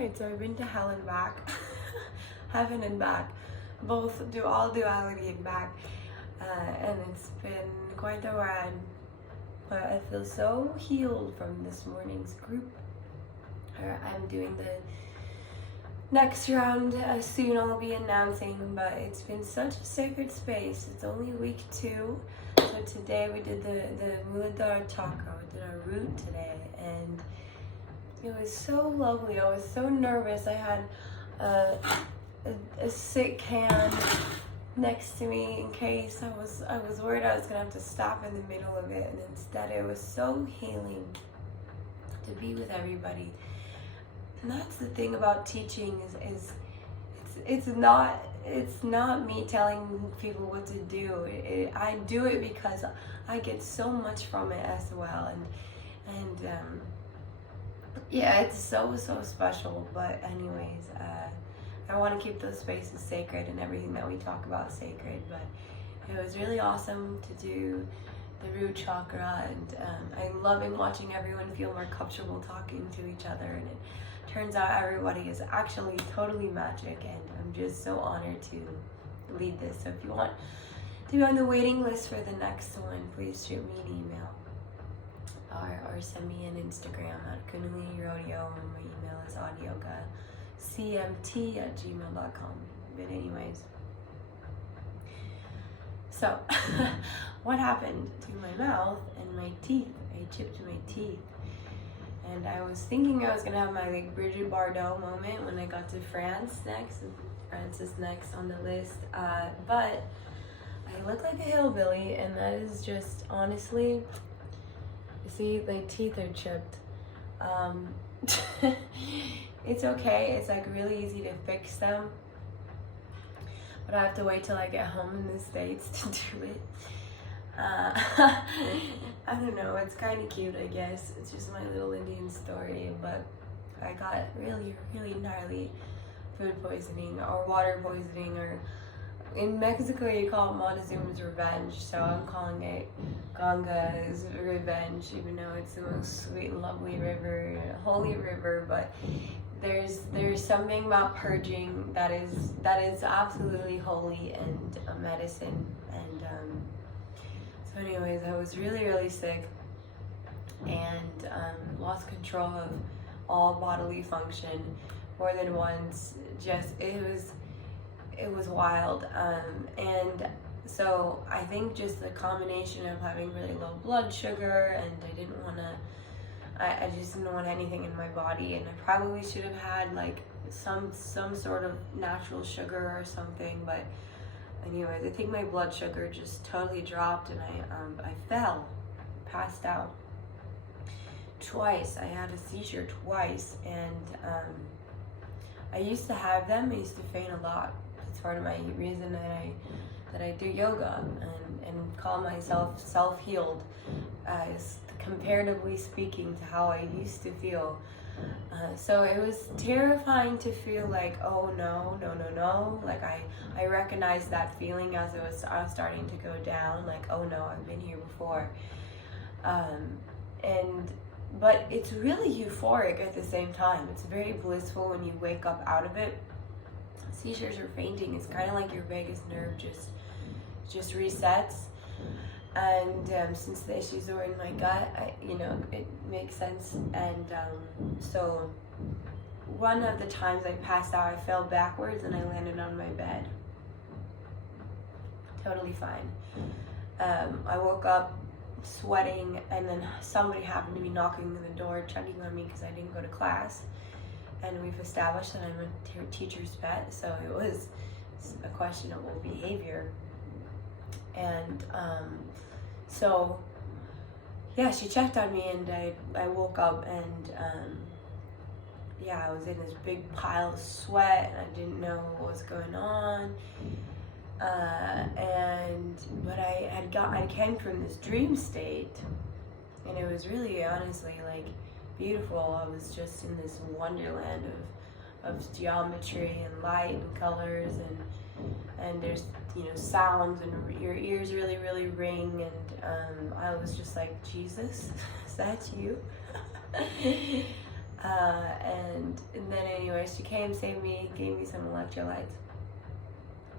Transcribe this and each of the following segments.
Alright, so I've been to hell and back, heaven and back, both do all duality and back, and it's been quite a ride, but I feel so healed from this morning's group. I'm doing the next round soon. I'll be announcing, but it's been such a sacred space. It's only week 2, so today we did the Muladhara chakra. We did our root today, and it was so lovely. I was so nervous. I had a sick hand next to me in case I was worried I was gonna have to stop in the middle of it, and instead it was so healing to be with everybody. And that's the thing about teaching is it's not me telling people what to do. I do it because I get so much from it as well, and yeah, it's so special. But anyways, I want to keep those spaces sacred and everything that we talk about sacred. But it was really awesome to do the root chakra, and I'm loving watching everyone feel more comfortable talking to each other. And it turns out everybody is actually totally magic, and I'm just so honored to lead this. So if you want to be on the waiting list for the next one, please shoot me an email or send me an Instagram at Kundalini Rodeo, and my email is oddyoga.space@gmail.com. But anyways, so what happened to my mouth and my teeth? I chipped my teeth. And I was thinking I was gonna have my like Bridget Bardot moment when I got to France next. France is next on the list, but I look like a hillbilly, and that is just honestly. You see, my teeth are chipped. It's okay. It's like really easy to fix them, but I have to wait till I get home in the States to do it. I don't know, it's kind of cute, I guess. It's just my little Indian story, but I got really gnarly food poisoning or water poisoning, or in Mexico you call it Montezuma's revenge, so I'm calling it Ganga's revenge, even though it's the most sweet and lovely river, holy river. But there's something about purging that is absolutely holy and a medicine. And so anyways, I was really sick and lost control of all bodily function more than once. Just it was wild, and so I think just the combination of having really low blood sugar, and I just didn't want anything in my body, and I probably should have had like some sort of natural sugar or something. But anyways, I think my blood sugar just totally dropped, and I passed out twice. I had a seizure twice, and I used to have them. I used to faint a lot. It's part of my reason that I do yoga and call myself self-healed, comparatively speaking to how I used to feel. So it was terrifying to feel like, oh no, like I recognized that feeling as I was starting to go down, like, oh no, I've been here before. But it's really euphoric at the same time. It's very blissful when you wake up out of it. Seizures or fainting, it's kind of like your vagus nerve just resets. And since the issues were in my gut, it makes sense. And so one of the times I passed out, I fell backwards and I landed on my bed. Totally fine. I woke up sweating, and then somebody happened to be knocking on the door, checking on me because I didn't go to class. And we've established that I'm a teacher's pet, so it was a questionable behavior. And so yeah, she checked on me, and I woke up, and yeah, I was in this big pile of sweat, and I didn't know what was going on. But I came from this dream state, and it was really honestly like beautiful. I was just in this wonderland of geometry and light and colors, and there's sounds, and your ears really ring, and I was just like, Jesus, is that you? And And then anyways, she came, saved me, gave me some electrolytes,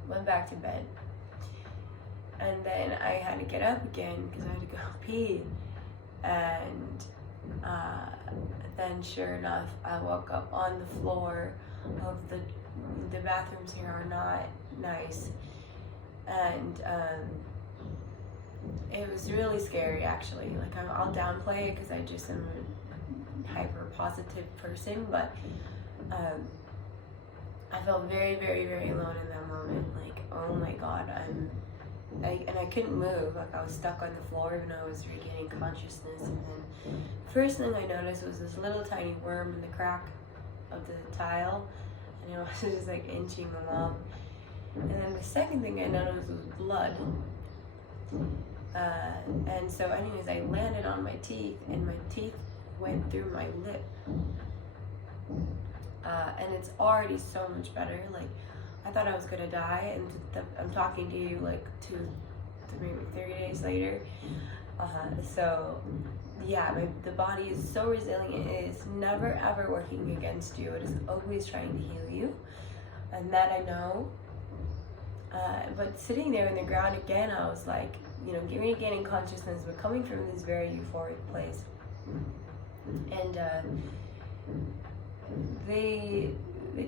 went back to bed. And then I had to get up again because I had to go pee. And then sure enough, I woke up on the floor of the bathrooms here are not nice. And it was really scary actually. Like I'll downplay it because I just am a hyper positive person, but I felt very, very, very alone in that moment. Like, oh my God, and I couldn't move. Like I was stuck on the floor even though I was regaining consciousness. And then first thing I noticed was this little tiny worm in the crack of the tile, and it was just like inching along. And then the second thing I noticed was blood. And so anyways, I landed on my teeth, and my teeth went through my lip. And it's already so much better. Like, I thought I was gonna die, and I'm talking to you like 2 to maybe 30 days later. So yeah, the body is so resilient. It is never ever working against you. It is always trying to heal you, and that I know. But sitting there in the ground again, I was like, you know, regaining consciousness, but coming from this very euphoric place. And they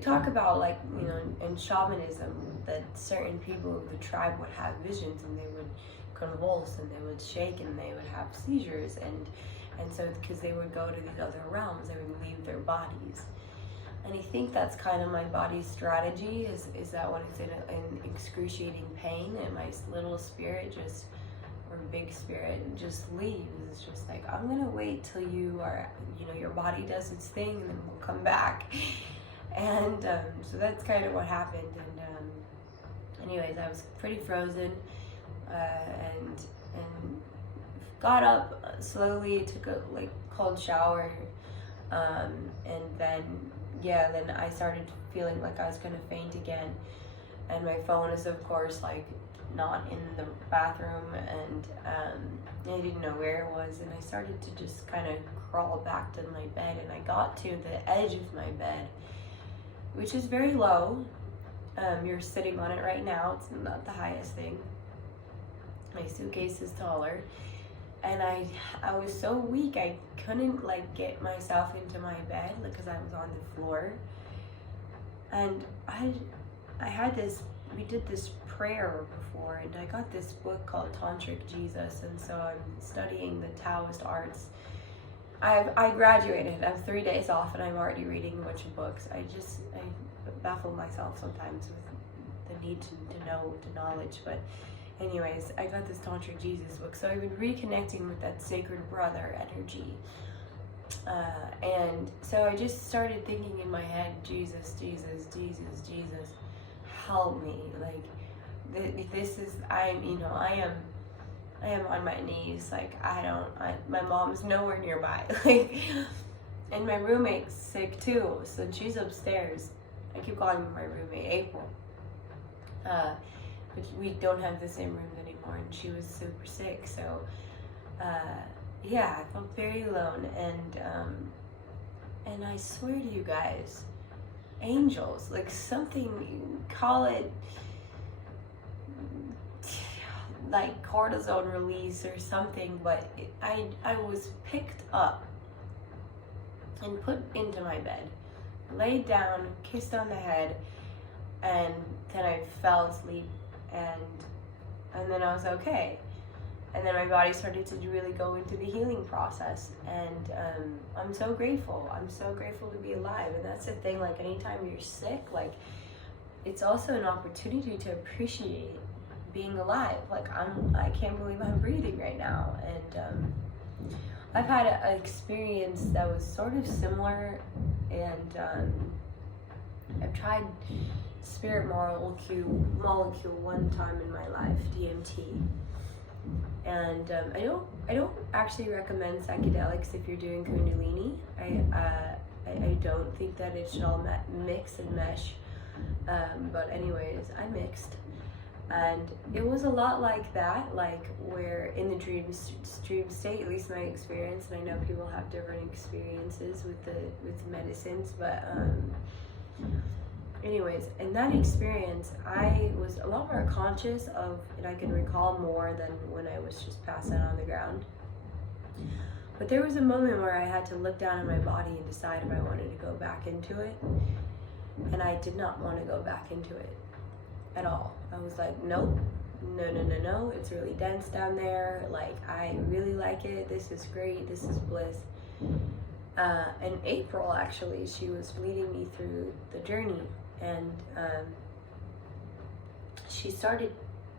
talk about, like, you know, in shamanism, that certain people of the tribe would have visions, and they would convulse, and they would shake, and they would have seizures, and so because they would go to these other realms, they would leave their bodies. And I think that's kind of my body's strategy, is that when it's in excruciating pain, and my little spirit just, or big spirit, just leaves. It's just like, I'm gonna wait till you are, you know, your body does its thing, and then we'll come back. And so that's kind of what happened. And anyways, I was pretty frozen, and got up slowly, took a cold shower, and then I started feeling like I was gonna faint again. And my phone is of course like not in the bathroom, and I didn't know where it was, and I started to just kind of crawl back to my bed, and I got to the edge of my bed, which is very low. You're sitting on it right now. It's not the highest thing. My suitcase is taller, and I was so weak I couldn't like get myself into my bed because I was on the floor. And I had this, we did this prayer before, and I got this book called Tantric Jesus, and so I'm studying the Taoist arts. I graduated. I have 3 days off, and I'm already reading a bunch of books. I baffle myself sometimes with the need to know the knowledge. But anyways, I got this Tantric Jesus book, so I've been reconnecting with that sacred brother energy. And so I just started thinking in my head, Jesus, Jesus, Jesus, Jesus, help me. Like, this is, I am on my knees. Like, my mom's nowhere nearby. Like, and my roommate's sick too, so she's upstairs. I keep calling her my roommate, April. But we don't have the same rooms anymore, and she was super sick, so yeah, I felt very alone. And I swear to you guys, angels, like something, call it like cortisone release or something, but I was picked up and put into my bed, laid down, kissed on the head, and then I fell asleep, and then I was okay. And then my body started to really go into the healing process, and I'm so grateful. I'm so grateful to be alive. And that's the thing, like, anytime you're sick, like, it's also an opportunity to appreciate being alive. Like, I can't believe I'm breathing right now. And I've had an experience that was sort of similar, and I've tried spirit molecule one time in my life, DMT. And I don't actually recommend psychedelics if you're doing Kundalini. I don't think that it should all mix and mesh. But anyways, I mixed, And it was a lot like that, like where in the dream state, at least my experience, and I know people have different experiences with medicines, but anyways, in that experience, I was a lot more conscious of, and I can recall more than when I was just passed out on the ground. But there was a moment where I had to look down at my body and decide if I wanted to go back into it. And I did not want to go back into it at all. I was like, nope, no, it's really dense down there. Like, I really like it. This is great. This is bliss. In April, actually, she was leading me through the journey. And she started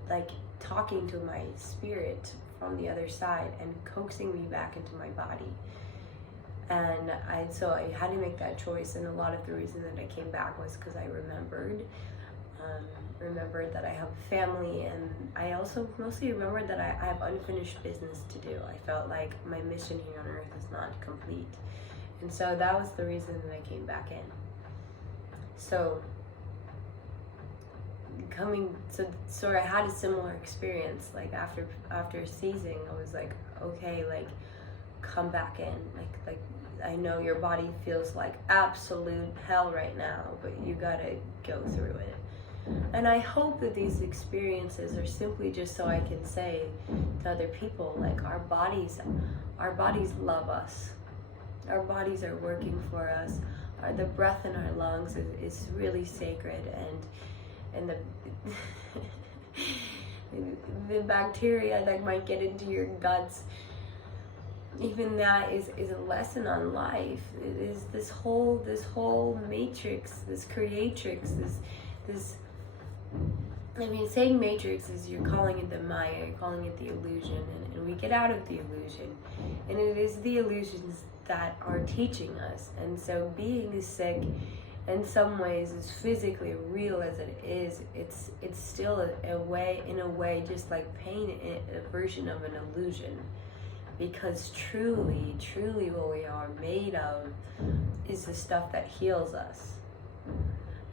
like talking to my spirit from the other side and coaxing me back into my body. And so I had to make that choice, and a lot of the reason that I came back was because I remembered that I have a family, and I also mostly remembered that I have unfinished business to do. I felt like my mission here on earth is not complete, and so that was the reason that I came back in. So I had a similar experience. Like after seizing, I was like, okay, like come back in. Like I know your body feels like absolute hell right now, but you gotta go through it. And I hope that these experiences are simply just so I can say to other people, like our bodies love us. Our bodies are working for us. The breath in our lungs is really sacred, and the bacteria that might get into your guts, even that is a lesson on life. It is this whole matrix, this creatrix, this I mean, saying matrix is you're calling it the Maya, you're calling it the illusion, and we get out of the illusion, and it is the illusions that are teaching us. And so being sick in some ways is physically real as it is. It's still a way just like pain, a version of an illusion, because truly what we are made of is the stuff that heals us.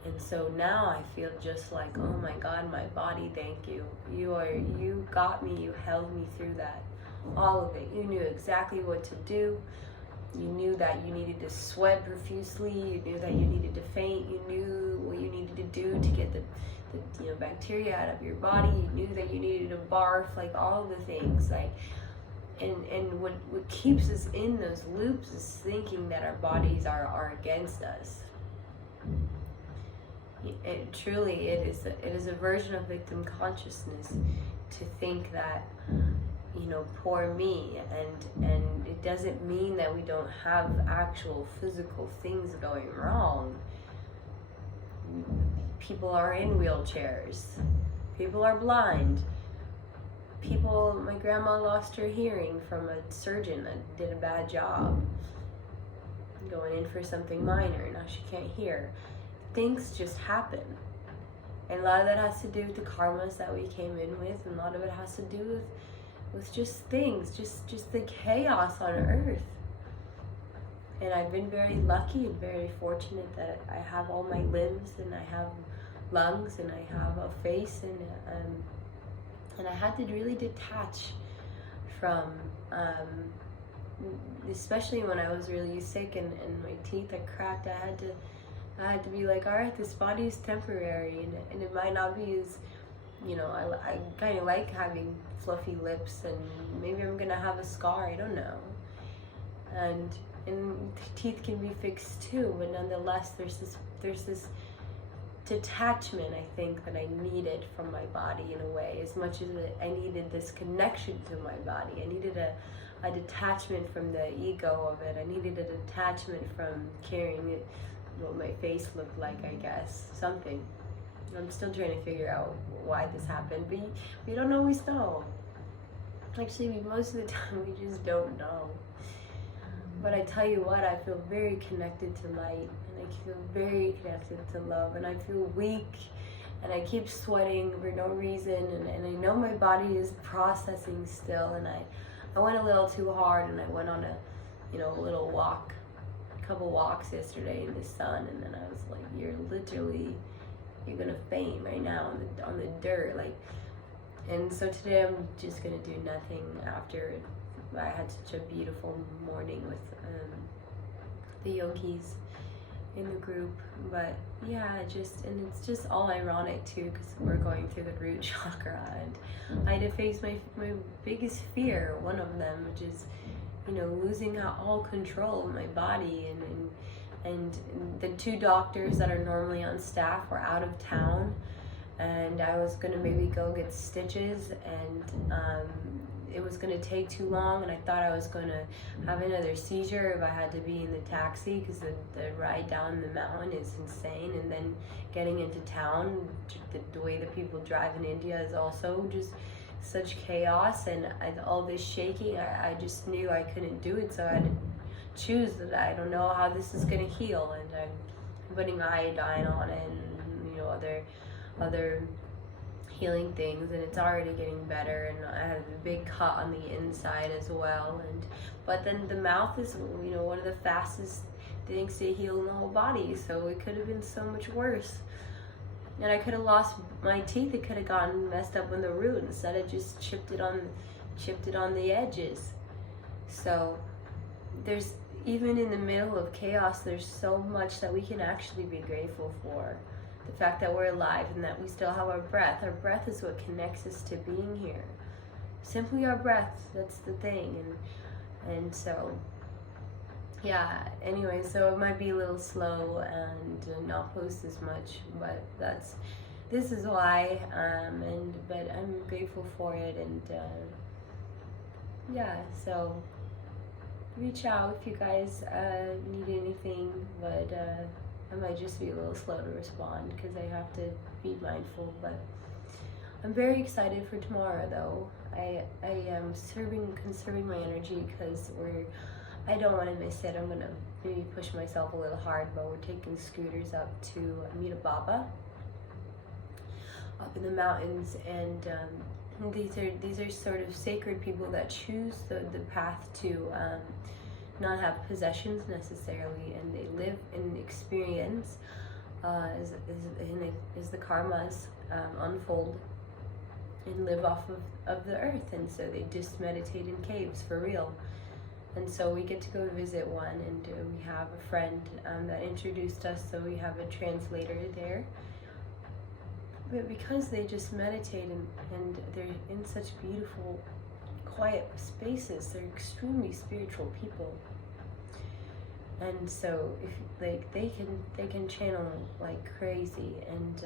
And so now I feel just like, oh my God, my body, thank you. You got me, you held me through that. All of it. You knew exactly what to do. You knew that you needed to sweat profusely. You knew that you needed to faint. You knew what you needed to do to get the bacteria out of your body. You knew that you needed to barf, like all the things. Like, and what keeps us in those loops is thinking that our bodies are against us. It is a version of victim consciousness to think that, poor me, and it doesn't mean that we don't have actual physical things going wrong. People are in wheelchairs. People are blind. My grandma lost her hearing from a surgeon that did a bad job, going in for something minor. Now she can't hear. Things just happen. And a lot of that has to do with the karmas that we came in with, and a lot of it has to do with just things, just the chaos on earth. And I've been very lucky and very fortunate that I have all my limbs, and I have lungs, and I have a face, and I had to really detach from, especially when I was really sick and my teeth are cracked. I had to be like, all right, this body is temporary, and it might not be as, I kind of like having fluffy lips, and maybe I'm gonna have a scar, I don't know. And teeth can be fixed too, but nonetheless, there's this detachment, I think, that I needed from my body in a way, as much as I needed this connection to my body. I needed a detachment from the ego of it. I needed a detachment from carrying it, what my face looked like, I guess, something. I'm still trying to figure out why this happened, but we don't always know. Actually, most of the time we just don't know. But I tell you what, I feel very connected to light, and I feel very connected to love, and I feel weak, and I keep sweating for no reason, and I know my body is processing still, and I went a little too hard, and I went on a little walk, a couple walks yesterday in the sun, and then I was like, you're literally you're gonna faint right now on the dirt, like. And so today I'm just gonna do nothing after I had such a beautiful morning with the yogis in the group. But yeah, and it's just all ironic too, because we're going through the root chakra, and I had to face my biggest fear, one of them, which is, you know, losing all control of my body, and the 2 doctors that are normally on staff were out of town, and I was gonna maybe go get stitches, and it was gonna take too long, and I thought I was gonna have another seizure if I had to be in the taxi, because the ride down the mountain is insane, and then getting into town, the way that people drive in India is also just such chaos, and all this shaking, I just knew I couldn't do it, so I had to choose that I don't know how this is gonna heal, and I'm putting iodine on it, and, you know, other healing things, and it's already getting better, and I have a big cut on the inside as well, but then the mouth is, you know, one of the fastest things to heal in the whole body, so it could have been so much worse, and I could have lost my teeth. It could have gotten messed up in the root instead of just chipped it on the edges. So there's, even in the middle of chaos, there's so much that we can actually be grateful for. The fact that we're alive and that we still have our breath. Our breath is what connects us to being here. Simply our breath, that's the thing. And so, yeah, anyway, so it might be a little slow and not post as much, but this is why, but I'm grateful for it, and yeah, so reach out if you guys need anything, but I might just be a little slow to respond because I have to be mindful. But I'm very excited for tomorrow, though. I am conserving my energy because I don't want to miss it. I'm gonna maybe push myself a little hard, but we're taking scooters up to meet a Baba up in the mountains, and these are sort of sacred people that choose the path to not have possessions necessarily, and they live in experience as the karmas unfold and live off of the earth, and so they just meditate in caves for real. And so we get to go visit one, and we have a friend that introduced us, so we have a translator there. But because they just meditate and they're in such beautiful, quiet spaces, they're extremely spiritual people. And so if they can channel like crazy, and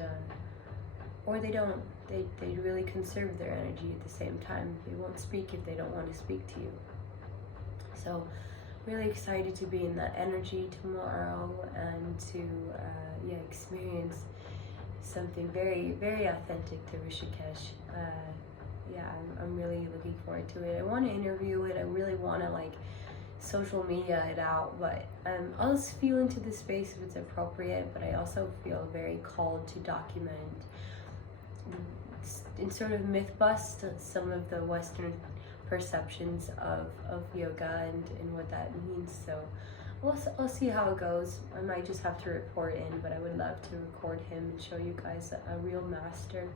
or they don't. They really conserve their energy at the same time. They won't speak if they don't want to speak to you. So really excited to be in that energy tomorrow, and to experience something very, very authentic to Rishikesh. I'm really looking forward to it. I want to interview it. I really want to social media it out, but I'll just feel into the space if it's appropriate, but I also feel very called to document and sort of myth bust some of the Western perceptions of yoga and what that means. So we'll see how it goes. I might just have to report in, but I would love to record him and show you guys a real master.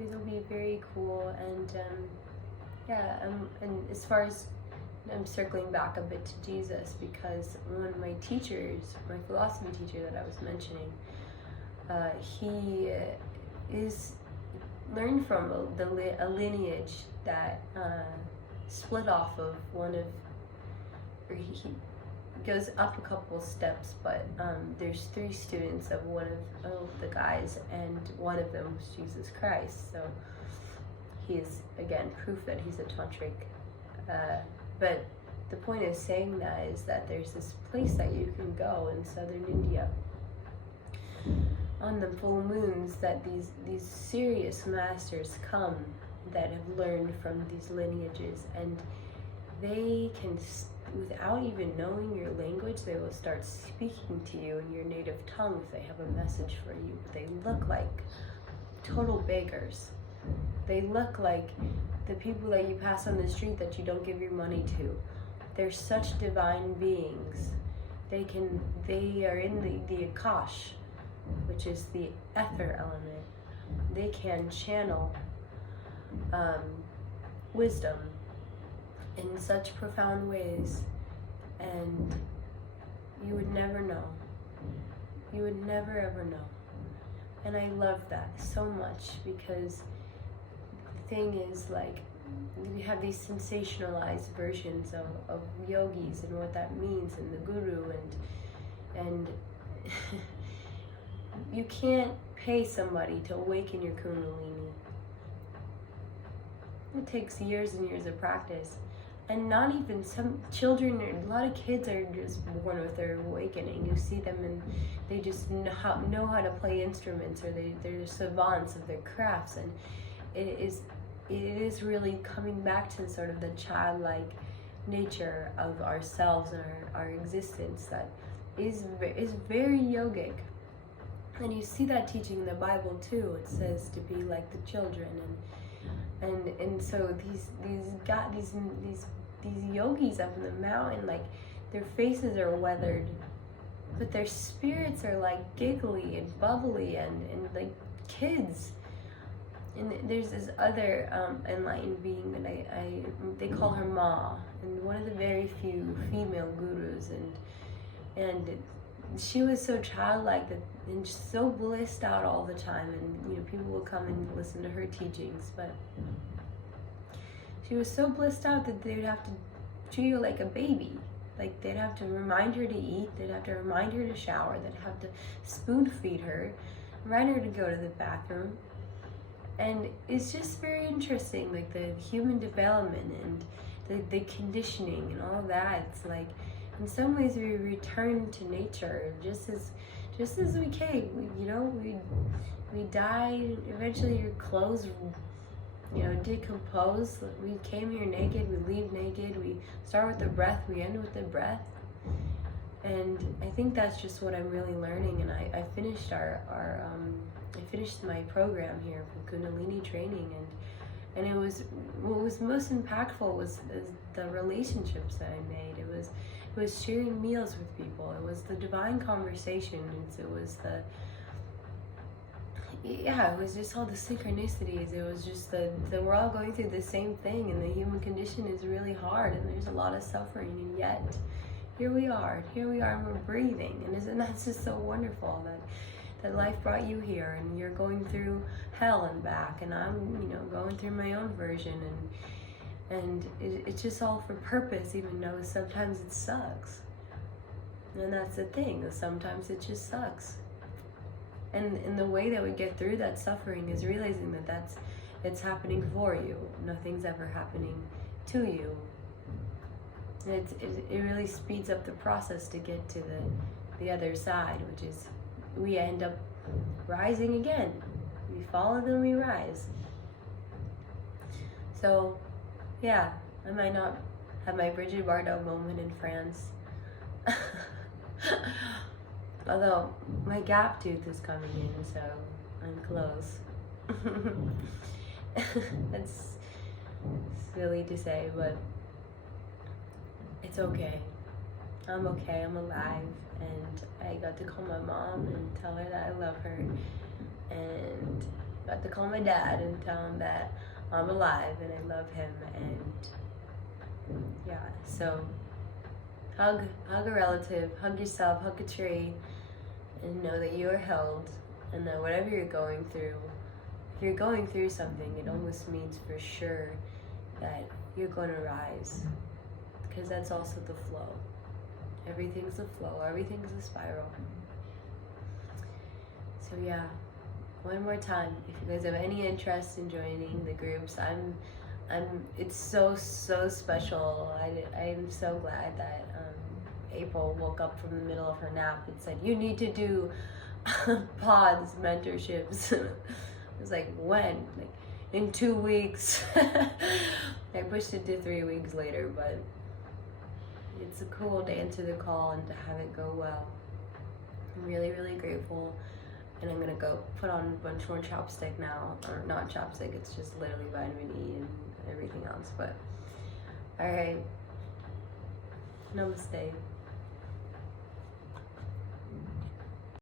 It'll be very cool, and and as far as I'm circling back a bit to Jesus, because one of my teachers, my philosophy teacher that I was mentioning, he is learned from a lineage that split off of he goes up a couple steps, but there's 3 students of one of the guys, and one of them was Jesus Christ. So he is, again, proof that he's a tantric. But the point of saying that is that there's this place that you can go in southern India on the full moons, that these serious masters come that have learned from these lineages, and they can, without even knowing your language, they will start speaking to you in your native tongue if they have a message for you. They look like total beggars. They look like the people that you pass on the street that you don't give your money to. They're such divine beings. they are in the Akash, which is the ether element. They can channel wisdom in such profound ways, and you would never know. You would never ever know. And I love that so much, because the thing is, like, we have these sensationalized versions of yogis and what that means, and the guru, and you can't pay somebody to awaken your kundalini. It takes years and years of practice. And not even some children, a lot of kids are just born with their awakening. You see them and they just know how to play instruments, or they're savants of their crafts. And it is really coming back to sort of the childlike nature of ourselves and our existence that is very yogic. And you see that teaching in the Bible too. It says to be like the children, and so these yogis up in the mountain, like, their faces are weathered, but their spirits are like giggly and bubbly and like kids. And there's this other enlightened being that they call her Ma, and one of the very few female gurus, and she was so childlike and so blissed out all the time, and people would come and listen to her teachings, but she was so blissed out that they'd have to treat her like a baby. Like, they'd have to remind her to eat, they'd have to remind her to shower, they'd have to spoon feed her, remind her to go to the bathroom. And it's just very interesting, like the human development and the conditioning and all that. It's like, in some ways we return to nature just as we came. We died. Eventually your clothes decompose. We came here naked, we leave naked. We start with the breath, we end with the breath. And I think that's just what I'm really learning. And I finished I finished my program here for Kundalini training, and it was, what was most impactful was the relationships that I made. It was sharing meals with people. It was the divine conversations. It was it was just all the synchronicities. It was just that we're all going through the same thing, and the human condition is really hard, and there's a lot of suffering, and yet here we are, and we're breathing. And isn't that just so wonderful that life brought you here, and you're going through hell and back, and I'm going through my own version, and it's just all for purpose, even though sometimes it sucks. And that's the thing, sometimes it just sucks. And the way that we get through that suffering is realizing that it's happening for you. Nothing's ever happening to you. It really speeds up the process to get to the other side, which is we end up rising again. We fall and then we rise. So, yeah, I might not have my Bridget Bardot moment in France. Although my gap tooth is coming in, so I'm close. That's silly to say, but it's okay. I'm okay, I'm alive, and I got to call my mom and tell her that I love her, and got to call my dad and tell him that I'm alive and I love him, and yeah, so hug a relative, hug yourself, hug a tree, and know that you are held, and that whatever you're going through, if you're going through something, it almost means for sure that you're going to rise, because that's also the flow. Everything's a flow, everything's a spiral. So yeah, one more time, if you guys have any interest in joining the groups, it's so special. I'm so glad that April woke up from the middle of her nap and said, you need to do pods, mentorships. It was like, when? Like, in 2 weeks. I pushed it to 3 weeks later, but it's cool to answer the call and to have it go well. I'm really, really grateful. And I'm gonna go put on a bunch more chopstick now. Or not chopstick, it's just literally vitamin E and everything else. But, alright. Namaste.